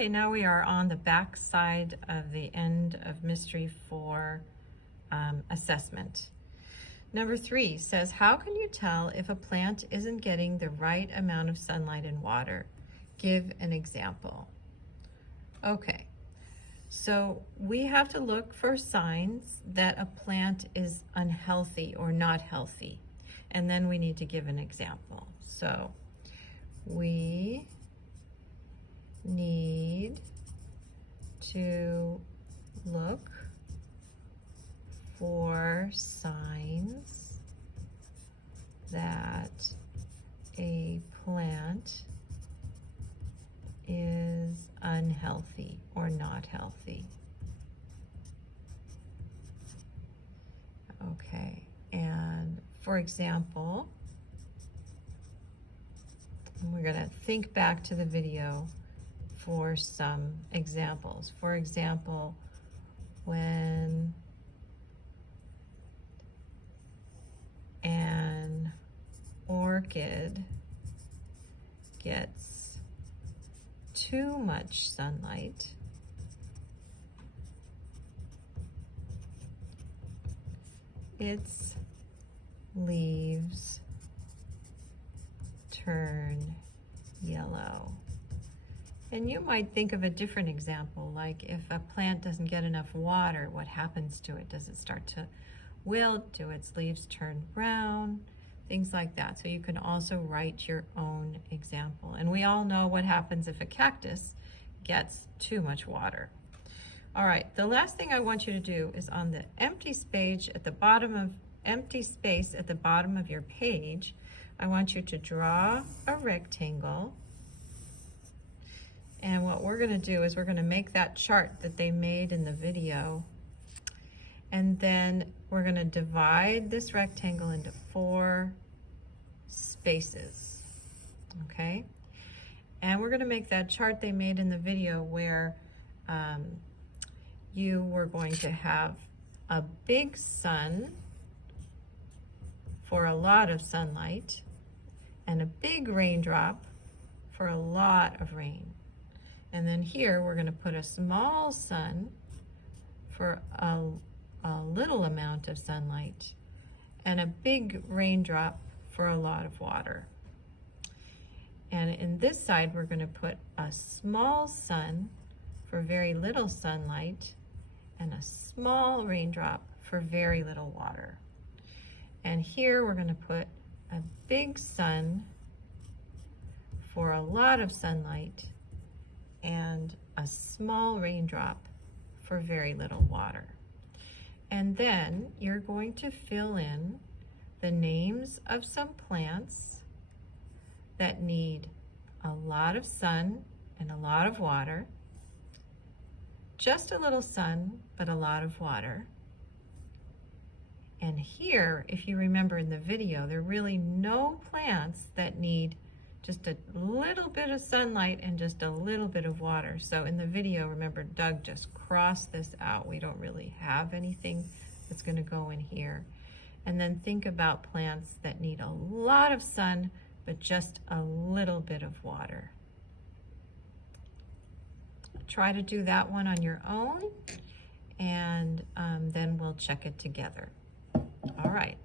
Okay, now we are on the back side of the end of Mystery 4 assessment. Number 3 says, how can you tell if a plant isn't getting the right amount of sunlight and water? Give an example. Okay, so we have to look for signs that a plant is unhealthy or not healthy, and then we need to give an example. So we need to look for signs that a plant is unhealthy or not healthy. Okay, and for example, we're going to think back to the video for some examples. For example, when an orchid gets too much sunlight, its leaves turn yellow. And you might think of a different example, like if a plant doesn't get enough water, what happens to it? Does it start to wilt? Do its leaves turn brown? Things like that. So you can also write your own example. And we all know what happens if a cactus gets too much water. All right, the last thing I want you to do is on the empty space at the bottom of your page, I want you to draw a rectangle. And what we're going to do is we're going to make that chart that they made in the video. And then we're going to divide this rectangle into 4 spaces. Okay? And we're going to make that chart they made in the video where you were going to have a big sun for a lot of sunlight and a big raindrop for a lot of rain. And then here we're going to put a small sun for a little amount of sunlight and a big raindrop for a lot of water. And in this side we're going to put a small sun for very little sunlight and a small raindrop for very little water. And here we're going to put a big sun for a lot of sunlight and a small raindrop for very little water. And then you're going to fill in the names of some plants that need a lot of sun and a lot of water, just a little sun but a lot of water. And here, if you remember in the video, there are really no plants that need just a little bit of sunlight and just a little bit of water. So in the video, remember, Doug just crossed this out. We don't really have anything that's going to go in here. And then think about plants that need a lot of sun but just a little bit of water. Try to do that one on your own, and then we'll check it together. All right.